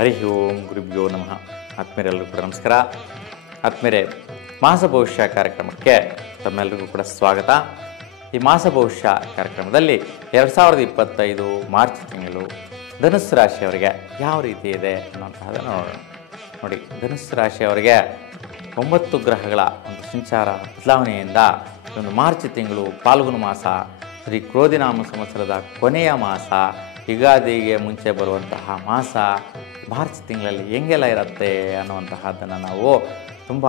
ಹರಿ ಓಂ ಗುರುಭ್ಯೋ ನಮಃ. ಆತ್ಮೀಯರೆಲ್ಲರಿಗೂ ಕೂಡ ನಮಸ್ಕಾರ. ಆತ್ಮೀಯರೇ, ಮಾಸ ಭವಿಷ್ಯ ಕಾರ್ಯಕ್ರಮಕ್ಕೆ ತಮ್ಮೆಲ್ಲರಿಗೂ ಕೂಡ ಸ್ವಾಗತ. ಈ ಮಾಸ ಭವಿಷ್ಯ ಕಾರ್ಯಕ್ರಮದಲ್ಲಿ 2025 ಮಾರ್ಚ್ ತಿಂಗಳು ಧನುಸ್ಸು ರಾಶಿಯವರಿಗೆ ಯಾವ ರೀತಿ ಇದೆ ಅನ್ನೋಂತಹದ್ದನ್ನು ನೋಡೋಣ. ನೋಡಿ, ಧನುಸ್ಸು ರಾಶಿಯವರಿಗೆ 9 ಗ್ರಹಗಳ ಒಂದು ಸಂಚಾರ ಬದಲಾವಣೆಯಿಂದ ಒಂದು ಮಾರ್ಚ್ ತಿಂಗಳು ಪಾಲ್ಗುಣ ಮಾಸ, ಶ್ರೀ ಕ್ರೋಧಿನಾಮ ಸಂವತ್ಸರದ ಕೊನೆಯ ಮಾಸ, ಯುಗಾದಿಗೆ ಮುಂಚೆ ಬರುವಂತಹ ಮಾಸ ಮಾರ್ಚ್ ತಿಂಗಳಲ್ಲಿ ಹೆಂಗೆಲ್ಲ ಇರುತ್ತೆ ಅನ್ನುವಂತಹದ್ದನ್ನು ನಾವು ತುಂಬ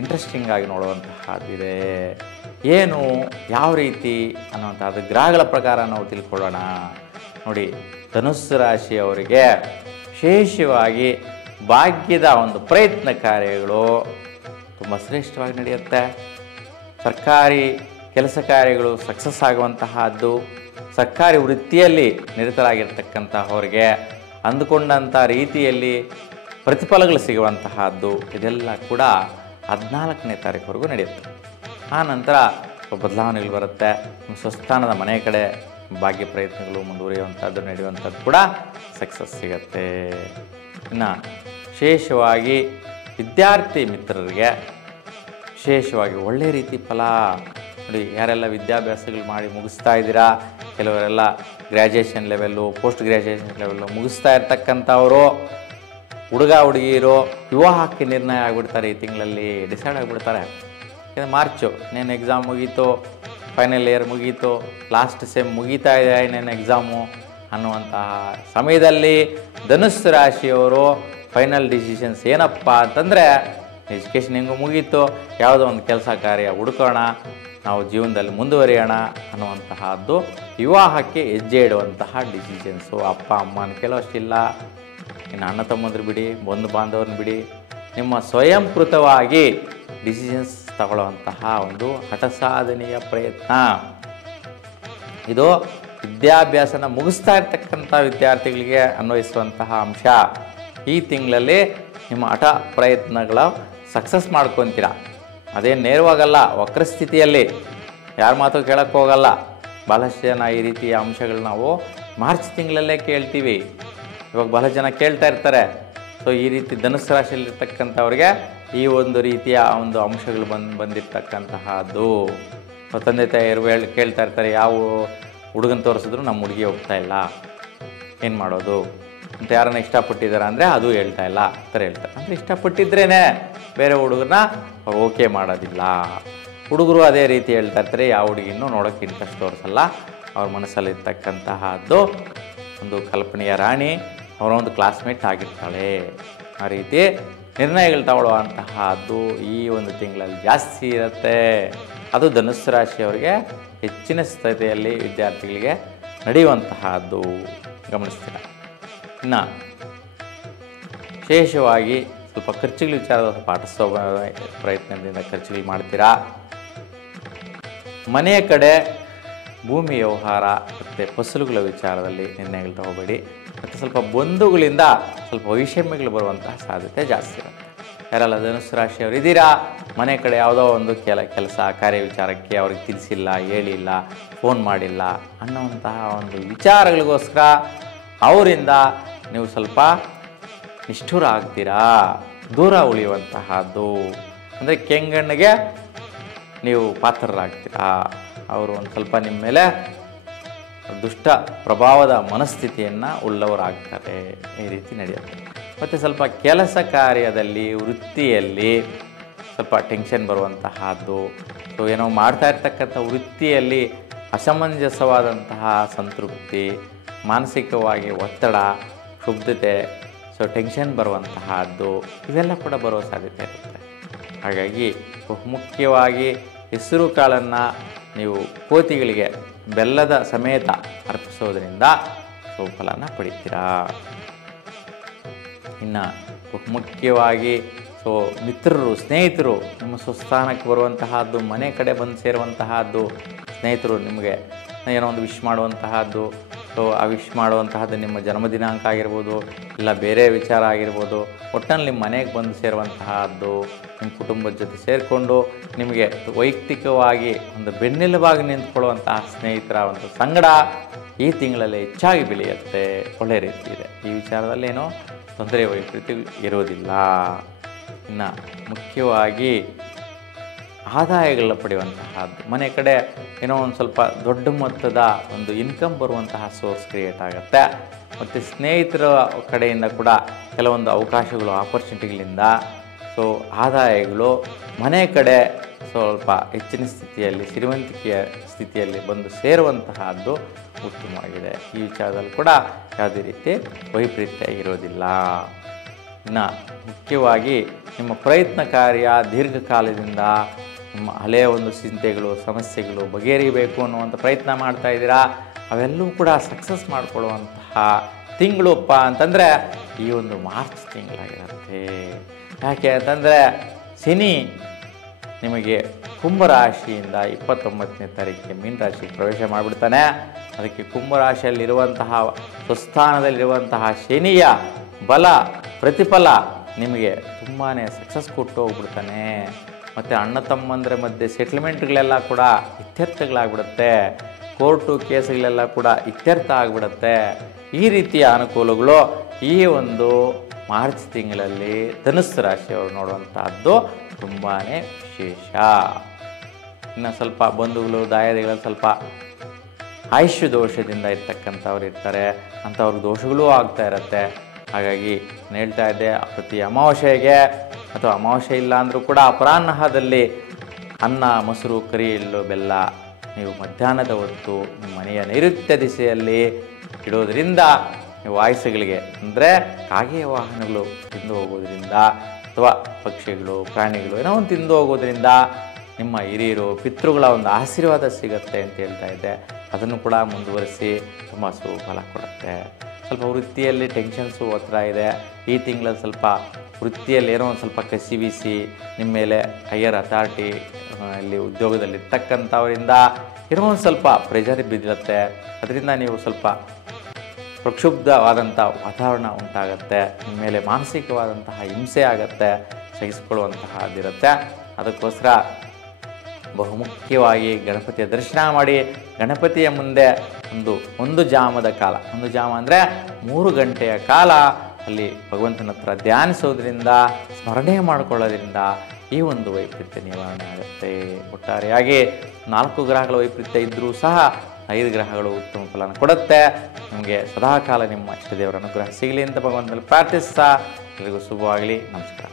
ಇಂಟ್ರೆಸ್ಟಿಂಗ್ ಆಗಿ ನೋಡುವಂತಹದ್ದಿದೆ. ಏನು ಯಾವ ರೀತಿ ಅನ್ನುವಂಥದ್ದು ಗ್ರಹಗಳ ಪ್ರಕಾರ ನಾವು ತಿಳ್ಕೊಳ್ಳೋಣ. ನೋಡಿ, ಧನುಸ್ಸು ರಾಶಿಯವರಿಗೆ ವಿಶೇಷವಾಗಿ ಭಾಗ್ಯದ ಒಂದು ಪ್ರಯತ್ನ ಕಾರ್ಯಗಳು ತುಂಬ ಶ್ರೇಷ್ಠವಾಗಿ ನಡೆಯುತ್ತೆ. ಸರ್ಕಾರಿ ಕೆಲಸ ಕಾರ್ಯಗಳು ಸಕ್ಸಸ್ ಆಗುವಂತಹದ್ದು, ಸರ್ಕಾರಿ ವೃತ್ತಿಯಲ್ಲಿ ನಿರತರಾಗಿರ್ತಕ್ಕಂತಹವರಿಗೆ ಅಂದುಕೊಂಡಂಥ ರೀತಿಯಲ್ಲಿ ಪ್ರತಿಫಲಗಳು ಸಿಗುವಂತಹದ್ದು, ಇದೆಲ್ಲ ಕೂಡ 14ನೇ ತಾರೀಕುವರೆಗೂ ನಡೆಯುತ್ತೆ. ಆ ನಂತರ ಬದಲಾವಣೆಗಳು ಬರುತ್ತೆ. ಸ್ವಸ್ಥಾನದ ಮನೆ ಕಡೆ ಭಾಗ್ಯ ಪ್ರಯತ್ನಗಳು ಮುಂದುವರಿಯುವಂಥದ್ದು, ನಡೆಯುವಂಥದ್ದು ಕೂಡ ಸಕ್ಸಸ್ ಸಿಗುತ್ತೆ. ಇನ್ನು ವಿಶೇಷವಾಗಿ ವಿದ್ಯಾರ್ಥಿ ಮಿತ್ರರಿಗೆ ವಿಶೇಷವಾಗಿ ಒಳ್ಳೆಯ ರೀತಿ ಫಲ. ನೋಡಿ, ಯಾರೆಲ್ಲ ವಿದ್ಯಾಭ್ಯಾಸಗಳು ಮಾಡಿ ಮುಗಿಸ್ತಾ ಇದ್ದೀರಾ, ಕೆಲವರೆಲ್ಲ graduation level, post graduation level ಮುಗಿಸ್ತಾ ಇರ್ತಕ್ಕಂಥವರು, ಹುಡುಗ ಹುಡುಗಿರು ವಿವಾಹಕ್ಕೆ ನಿರ್ಣಯ ಆಗಿಬಿಡ್ತಾರೆ. ಈ ತಿಂಗಳಲ್ಲಿ ಡಿಸೈಡ್ ಆಗಿಬಿಡ್ತಾರೆ. ಯಾಕಂದರೆ ಮಾರ್ಚು ಇನ್ನೇನು ಎಕ್ಸಾಮ್ ಮುಗೀತು, ಫೈನಲ್ ಇಯರ್ ಮುಗೀತು, ಲಾಸ್ಟ್ ಸೆಮ್ ಮುಗೀತಾ ಇದೆ, ಇನ್ನೇನು ಎಕ್ಸಾಮು ಅನ್ನುವಂತಹ ಸಮಯದಲ್ಲಿ ಧನುಸ್ಸು ರಾಶಿಯವರು ಫೈನಲ್ ಡಿಸಿಷನ್ಸ್ ಏನಪ್ಪ ಅಂತಂದರೆ, ಎಜುಕೇಷನ್ ಹೆಂಗೂ ಮುಗೀತು, ಯಾವುದೋ ಒಂದು ಕೆಲಸ ಕಾರ್ಯ ಹುಡ್ಕೋಣ, ನಾವು ಜೀವನದಲ್ಲಿ ಮುಂದುವರಿಯೋಣ ಅನ್ನುವಂತಹದ್ದು, ವಿವಾಹಕ್ಕೆ ಹೆಜ್ಜೆ ಇಡುವಂತಹ ಡಿಸಿಷನ್ಸು. ಅಪ್ಪ ಅಮ್ಮನ ಕೆಲವಷ್ಟಿಲ್ಲ, ಇನ್ನು ಅಣ್ಣ ತಮ್ಮಂದ್ರು ಬಿಡಿ, ಬಂಧು ಬಾಂಧವ್ರನ್ನ ಬಿಡಿ, ನಿಮ್ಮ ಸ್ವಯಂಕೃತವಾಗಿ ಡಿಸಿಷನ್ಸ್ ತಗೊಳ್ಳುವಂತಹ ಒಂದು ಹಠಸಾಧನೆಯ ಪ್ರಯತ್ನ. ಇದು ವಿದ್ಯಾಭ್ಯಾಸನ ಮುಗಿಸ್ತಾ ಇರ್ತಕ್ಕಂಥ ವಿದ್ಯಾರ್ಥಿಗಳಿಗೆ ಅನ್ವಯಿಸುವಂತಹ ಅಂಶ. ಈ ತಿಂಗಳಲ್ಲಿ ನಿಮ್ಮ ಹಠ ಪ್ರಯತ್ನಗಳ ಸಕ್ಸಸ್ ಮಾಡ್ಕೊತೀರ. ಅದೇನು ನೇರವಾಗಲ್ಲ, ವಕ್ರಸ್ಥಿತಿಯಲ್ಲಿ ಯಾರ ಮಾತು ಕೇಳಕ್ಕೆ ಹೋಗಲ್ಲ. ಭಾಳಷ್ಟು ಜನ ಈ ರೀತಿಯ ಅಂಶಗಳು ನಾವು ಮಾರ್ಚ್ ತಿಂಗಳಲ್ಲೇ ಕೇಳ್ತೀವಿ. ಇವಾಗ ಬಹಳ ಜನ ಕೇಳ್ತಾ ಇರ್ತಾರೆ. ಸೊ ಈ ರೀತಿ ಧನುಸ್ಸು ರಾಶಿಯಲ್ಲಿರ್ತಕ್ಕಂಥವ್ರಿಗೆ ಈ ಒಂದು ರೀತಿಯ ಒಂದು ಅಂಶಗಳು ಬಂದಿರ್ತಕ್ಕಂತಹದ್ದು. ತಂದೆ ತಾಯಿಯರು ಕೇಳ್ತಾ ಇರ್ತಾರೆ, ಯಾವ ಹುಡುಗನ ತೋರಿಸಿದ್ರು ನಮ್ಮ ಹುಡುಗಿ ಹೋಗ್ತಾ ಇಲ್ಲ, ಏನು ಮಾಡೋದು ಅಂತ. ಯಾರನ್ನ ಇಷ್ಟಪಟ್ಟಿದ್ದಾರೆ ಅಂದರೆ ಅದು ಹೇಳ್ತಾ ಇಲ್ಲ, ಆ ಥರ ಹೇಳ್ತಾರೆ. ಅಂದರೆ ಇಷ್ಟಪಟ್ಟಿದ್ರೇ ಬೇರೆ ಹುಡುಗರನ್ನ ಅವ್ರು ಓಕೆ ಮಾಡೋದಿಲ್ಲ. ಹುಡುಗರು ಅದೇ ರೀತಿ ಹೇಳ್ತಾ ಇರ್ತಾರೆ, ಯಾವ ಹುಡುಗಿನೂ ನೋಡೋಕ್ಕೆ ಇಂಟ್ರೆಸ್ಟ್ ತೋರಿಸಲ್ಲ. ಅವ್ರ ಮನಸ್ಸಲ್ಲಿರ್ತಕ್ಕಂತಹದ್ದು ಒಂದು ಕಲ್ಪನೆಯ ರಾಣಿ ಅವರ ಒಂದು ಕ್ಲಾಸ್ಮೇಟ್ ಆಗಿರ್ತಾಳೆ. ಆ ರೀತಿ ನಿರ್ಣಯಗಳು ತಗೊಳ್ಳುವಂತಹದ್ದು ಈ ಒಂದು ತಿಂಗಳಲ್ಲಿ ಜಾಸ್ತಿ ಇರುತ್ತೆ. ಅದು ಧನುಸ್ಸು ರಾಶಿಯವರಿಗೆ ಹೆಚ್ಚಿನ ಸ್ಥಿತಿಯಲ್ಲಿ ವಿದ್ಯಾರ್ಥಿಗಳಿಗೆ ನಡೆಯುವಂತಹದ್ದು ಗಮನಿಸ್ತೀರ. ಇನ್ನು ವಿಶೇಷವಾಗಿ ಸ್ವಲ್ಪ ಖರ್ಚುಗಳ ವಿಚಾರದ ಪಾಠಿಸೋ ಪ್ರಯತ್ನದಿಂದ ಖರ್ಚುಗಳು ಮಾಡ್ತೀರಾ. ಮನೆಯ ಕಡೆ ಭೂಮಿ ವ್ಯವಹಾರ ಮತ್ತು ಫಸಲುಗಳ ವಿಚಾರದಲ್ಲಿ ನಿರ್ಣಯಗಳು ತಗೋಬೇಡಿ. ಮತ್ತು ಸ್ವಲ್ಪ ಬಂಧುಗಳಿಂದ ಸ್ವಲ್ಪ ವೈಷಮ್ಯಗಳು ಬರುವಂತಹ ಸಾಧ್ಯತೆ ಜಾಸ್ತಿ ಇರುತ್ತೆ. ಯಾರೆಲ್ಲ ಧನುಸ್ಸು ರಾಶಿಯವರು ಇದ್ದೀರಾ, ಮನೆ ಕಡೆ ಯಾವುದೋ ಒಂದು ಕೆಲಸ ಕಾರ್ಯ ವಿಚಾರಕ್ಕೆ ಅವ್ರಿಗೆ ತಿಳಿಸಿಲ್ಲ, ಹೇಳಿಲ್ಲ, ಫೋನ್ ಮಾಡಿಲ್ಲ ಅನ್ನುವಂತಹ ಒಂದು ವಿಚಾರಗಳಿಗೋಸ್ಕರ ಅವರಿಂದ ನೀವು ಸ್ವಲ್ಪ ನಿಷ್ಠುರ ಆಗ್ತೀರಾ, ದೂರ ಉಳಿಯುವಂತಹದ್ದು. ಅಂದರೆ ಕೆಂಗಣ್ಣಿಗೆ ನೀವು ಪಾತ್ರರಾಗ್ತೀರಾ. ಅವರು ಒಂದು ಸ್ವಲ್ಪ ನಿಮ್ಮ ಮೇಲೆ ದುಷ್ಟ ಪ್ರಭಾವದ ಮನಸ್ಥಿತಿಯನ್ನು ಉಳ್ಳವರಾಗ್ತಾರೆ. ಈ ರೀತಿ ನಡೆಯುತ್ತೆ. ಮತ್ತು ಸ್ವಲ್ಪ ಕೆಲಸ ಕಾರ್ಯದಲ್ಲಿ, ವೃತ್ತಿಯಲ್ಲಿ ಸ್ವಲ್ಪ ಟೆನ್ಷನ್ ಬರುವಂತಹದ್ದು. ಸೊ ಏನೋ ಮಾಡ್ತಾ ಇರ್ತಕ್ಕಂಥ ವೃತ್ತಿಯಲ್ಲಿ ಅಸಮಂಜಸವಾದಂತಹ ಸಂತೃಪ್ತಿ, ಮಾನಸಿಕವಾಗಿ ಒತ್ತಡ, ಕ್ಷುಬ್ಧತೆ, ಸೊ ಟೆನ್ಷನ್ ಬರುವಂತಹದ್ದು, ಇವೆಲ್ಲ ಕೂಡ ಬರುವ ಸಾಧ್ಯತೆ ಇರುತ್ತೆ. ಹಾಗಾಗಿ ಬಹುಮುಖ್ಯವಾಗಿ ಹೆಸರು ಕಾಳನ್ನು ನೀವು ಕೋತಿಗಳಿಗೆ ಬೆಲ್ಲದ ಸಮೇತ ಅರ್ಪಿಸೋದ್ರಿಂದ ಸುಫಲನ ಪಡಿತೀರಾ. ಇನ್ನು ಬಹುಮುಖ್ಯವಾಗಿ ಸೊ ಮಿತ್ರರು, ಸ್ನೇಹಿತರು ನಿಮ್ಮ ಸ್ವಸ್ಥಾನಕ್ಕೆ ಬರುವಂತಹದ್ದು, ಮನೆ ಕಡೆ ಬಂದು ಸೇರುವಂತಹದ್ದು, ಸ್ನೇಹಿತರು ನಿಮಗೆ ಏನೋ ಒಂದು ವಿಶ್ ಮಾಡುವಂತಹದ್ದು. ಸೊ ಆ ವಿಶ್ ಮಾಡುವಂತಹದ್ದು ನಿಮ್ಮ ಜನ್ಮದಿನಾಂಕ ಆಗಿರ್ಬೋದು, ಇಲ್ಲ ಬೇರೆ ವಿಚಾರ ಆಗಿರ್ಬೋದು, ಒಟ್ಟಿನಲ್ಲಿ ನಿಮ್ಮ ಮನೆಗೆ ಬಂದು ಸೇರುವಂತಹದ್ದು, ನಿಮ್ಮ ಕುಟುಂಬದ ಜೊತೆ ಸೇರಿಕೊಂಡು ನಿಮಗೆ ವೈಯಕ್ತಿಕವಾಗಿ ಒಂದು ಬೆನ್ನೆಲುಬಾಗಿ ನಿಂತ್ಕೊಳ್ಳುವಂತಹ ಸ್ನೇಹಿತರ ಒಂದು ಸಂಗಡ ಈ ತಿಂಗಳಲ್ಲಿ ಹೆಚ್ಚಾಗಿ ಬೆಳೆಯುತ್ತೆ. ಒಳ್ಳೆಯ ರೀತಿ ಇದೆ. ಈ ವಿಚಾರದಲ್ಲಿ ಏನೋ ತೊಂದರೆ ವೈಪರೀತ್ಯ ಇರೋದಿಲ್ಲ. ಇನ್ನು ಮುಖ್ಯವಾಗಿ ಆದಾಯಗಳ ಪಡೆಯುವಂತಹದ್ದು, ಮನೆ ಕಡೆ ಏನೋ ಒಂದು ಸ್ವಲ್ಪ ದೊಡ್ಡ ಮೊತ್ತದ ಒಂದು ಇನ್ಕಮ್ ಬರುವಂತಹ ಸೋರ್ಸ್ ಕ್ರಿಯೇಟ್ ಆಗುತ್ತೆ. ಮತ್ತು ಸ್ನೇಹಿತರ ಕಡೆಯಿಂದ ಕೂಡ ಕೆಲವೊಂದು ಅವಕಾಶಗಳು, ಆಪರ್ಚುನಿಟಿಗಳಿಂದ ಸೊ ಆದಾಯಗಳು ಮನೆ ಕಡೆ ಸ್ವಲ್ಪ ಹೆಚ್ಚಿನ ಸ್ಥಿತಿಯಲ್ಲಿ, ಶ್ರೀಮಂತಿಕೆಯ ಸ್ಥಿತಿಯಲ್ಲಿ ಬಂದು ಸೇರುವಂತಹದ್ದು ಉತ್ತಮವಾಗಿದೆ. ಈ ವಿಚಾರದಲ್ಲಿ ಕೂಡ ಯಾವುದೇ ರೀತಿ ವೈಪರೀತ್ಯ ಇರೋದಿಲ್ಲ. ಇನ್ನು ಮುಖ್ಯವಾಗಿ ನಿಮ್ಮ ಪ್ರಯತ್ನ ಕಾರ್ಯ ದೀರ್ಘಕಾಲದಿಂದ ನಿಮ್ಮ ಹಳೆಯ ಒಂದು ಚಿಂತೆಗಳು, ಸಮಸ್ಯೆಗಳು ಬಗೆಹರಿಬೇಕು ಅನ್ನುವಂಥ ಪ್ರಯತ್ನ ಮಾಡ್ತಾ ಇದ್ದೀರಾ. ಅವೆಲ್ಲವೂ ಕೂಡ ಸಕ್ಸಸ್ ಮಾಡಿಕೊಳ್ಳುವಂತಹ ತಿಂಗಳಪ್ಪ ಅಂತಂದರೆ ಈ ಒಂದು ಮಾರ್ಚ್ ತಿಂಗಳಾಗಿರುತ್ತೆ. ಯಾಕೆ ಅಂತಂದರೆ ಶನಿ ನಿಮಗೆ ಕುಂಭರಾಶಿಯಿಂದ 29ನೇ ತಾರೀಕಿಗೆ ಮೀನರಾಶಿಗೆ ಪ್ರವೇಶ ಮಾಡಿಬಿಡ್ತಾನೆ. ಅದಕ್ಕೆ ಕುಂಭರಾಶಿಯಲ್ಲಿರುವಂತಹ ಸ್ವಸ್ಥಾನದಲ್ಲಿರುವಂತಹ ಶನಿಯ ಬಲ ಪ್ರತಿಫಲ ನಿಮಗೆ ತುಂಬಾ ಸಕ್ಸಸ್ ಕೊಟ್ಟು ಹೋಗ್ಬಿಡ್ತಾನೆ. ಮತ್ತು ಅಣ್ಣ ತಮ್ಮಂದ್ರ ಮಧ್ಯೆ ಸೆಟ್ಲ್ಮೆಂಟ್ಗಳೆಲ್ಲ ಕೂಡ ಇತ್ಯರ್ಥಗಳಾಗ್ಬಿಡುತ್ತೆ. ಕೋರ್ಟು ಕೇಸುಗಳೆಲ್ಲ ಕೂಡ ಇತ್ಯರ್ಥ ಆಗಿಬಿಡುತ್ತೆ. ಈ ರೀತಿಯ ಅನುಕೂಲಗಳು ಈ ಒಂದು ಮಾರ್ಚ್ ತಿಂಗಳಲ್ಲಿ ಧನುಸ್ಸು ರಾಶಿಯವರು ನೋಡುವಂತಹದ್ದು ತುಂಬಾ ವಿಶೇಷ. ಇನ್ನು ಸ್ವಲ್ಪ ಬಂಧುಗಳು, ದಾಯಾದಿಗಳು ಸ್ವಲ್ಪ ಆಯುಷ್ಯ ದೋಷದಿಂದ ಇರ್ತಕ್ಕಂಥವ್ರು ಇರ್ತಾರೆ. ಅಂಥವ್ರಿಗೆ ದೋಷಗಳೂ ಆಗ್ತಾ ಇರುತ್ತೆ. ಹಾಗಾಗಿ ನಾನು ಹೇಳ್ತಾ ಇದ್ದೆ, ಪ್ರತಿ ಅಮಾವಾಸ್ಯೆಗೆ ಅಥವಾ ಅಮಾವಾಸ್ಯೆ ಇಲ್ಲ ಅಂದರೂ ಕೂಡ ಅಪರಾಹ್ನದಲ್ಲಿ ಅನ್ನ, ಮೊಸರು, ಕರಿ ಎಳ್ಳು, ಬೆಲ್ಲ ನೀವು ಮಧ್ಯಾಹ್ನದ ಹೊತ್ತು ನಿಮ್ಮ ಮನೆಯ ನೈಋತ್ಯ ದಿಸೆಯಲ್ಲಿ ಇಡೋದರಿಂದ ನೀವು ಆಯುಸ್ಸುಗಳಿಗೆ, ಅಂದರೆ ಕಾಗೆಯ ವಾಹನಗಳು ತಿಂದು ಹೋಗೋದ್ರಿಂದ ಅಥವಾ ಪಕ್ಷಿಗಳು, ಪ್ರಾಣಿಗಳು ಏನೋ ಒಂದು ತಿಂದು ಹೋಗೋದ್ರಿಂದ ನಿಮ್ಮ ಹಿರಿಯರು, ಪಿತೃಗಳ ಒಂದು ಆಶೀರ್ವಾದ ಸಿಗುತ್ತೆ ಅಂತ ಹೇಳ್ತಾ ಇದ್ದೆ. ಅದನ್ನು ಕೂಡ ಮುಂದುವರಿಸಿ ತುಂಬ ಸುಫಲ ಕೊಡುತ್ತೆ. ಸ್ವಲ್ಪ ವೃತ್ತಿಯಲ್ಲಿ ಟೆನ್ಷನ್ಸು, ಒತ್ತಡ ಇದೆ. ಈ ತಿಂಗಳಲ್ಲಿ ಸ್ವಲ್ಪ ವೃತ್ತಿಯಲ್ಲಿ ಏನೋ ಒಂದು ಸ್ವಲ್ಪ ಕಸಿ ಬೀಸಿ ನಿಮ್ಮ ಮೇಲೆ ಹೈಯರ್ ಅಥಾರಿಟಿ ಇಲ್ಲಿ ಉದ್ಯೋಗದಲ್ಲಿರ್ತಕ್ಕಂಥವರಿಂದ ಏನೋ ಒಂದು ಸ್ವಲ್ಪ ಪ್ರೆಷರ್ ಬಿದ್ದಿರುತ್ತೆ. ಅದರಿಂದ ನೀವು ಸ್ವಲ್ಪ ಪ್ರಕ್ಷುಬ್ಧವಾದಂಥ ವಾತಾವರಣ ಉಂಟಾಗುತ್ತೆ. ನಿಮ್ಮ ಮೇಲೆ ಮಾನಸಿಕವಾದಂತಹ ಹಿಂಸೆ ಆಗುತ್ತೆ, ಸಹಿಸಿಕೊಳ್ಳುವಂತಹದ್ದಿರುತ್ತೆ. ಅದಕ್ಕೋಸ್ಕರ ಬಹುಮುಖ್ಯವಾಗಿ ಗಣಪತಿಯ ದರ್ಶನ ಮಾಡಿ, ಗಣಪತಿಯ ಮುಂದೆ ಒಂದು ಜಾಮದ ಕಾಲ, ಒಂದು ಜಾಮ ಅಂದರೆ 3 ಗಂಟೆಯ ಕಾಲ ಅಲ್ಲಿ ಭಗವಂತನ ಹತ್ರ ಧ್ಯಾನಿಸೋದ್ರಿಂದ, ಸ್ಮರಣೆ ಮಾಡಿಕೊಳ್ಳೋದ್ರಿಂದ ಈ ಒಂದು ವೈಪರೀತ್ಯ ನಿವಾರಣೆ ಆಗುತ್ತೆ. ಒಟ್ಟಾರೆಯಾಗಿ 4 ಗ್ರಹಗಳ ವೈಪರೀತ್ಯ ಇದ್ದರೂ ಸಹ 5 ಗ್ರಹಗಳು ಉತ್ತಮ ಫಲನ ಕೊಡುತ್ತೆ. ನಿಮಗೆ ಸದಾಕಾಲ ನಿಮ್ಮ ಇಷ್ಟದೇವರ ಅನುಗ್ರಹ ಸಿಗಲಿ ಅಂತ ಭಗವಂತನಲ್ಲಿ ಪ್ರಾರ್ಥಿಸ್ತಾ ಎಲ್ಲರಿಗೂ ಶುಭವಾಗಲಿ. ನಮಸ್ಕಾರ.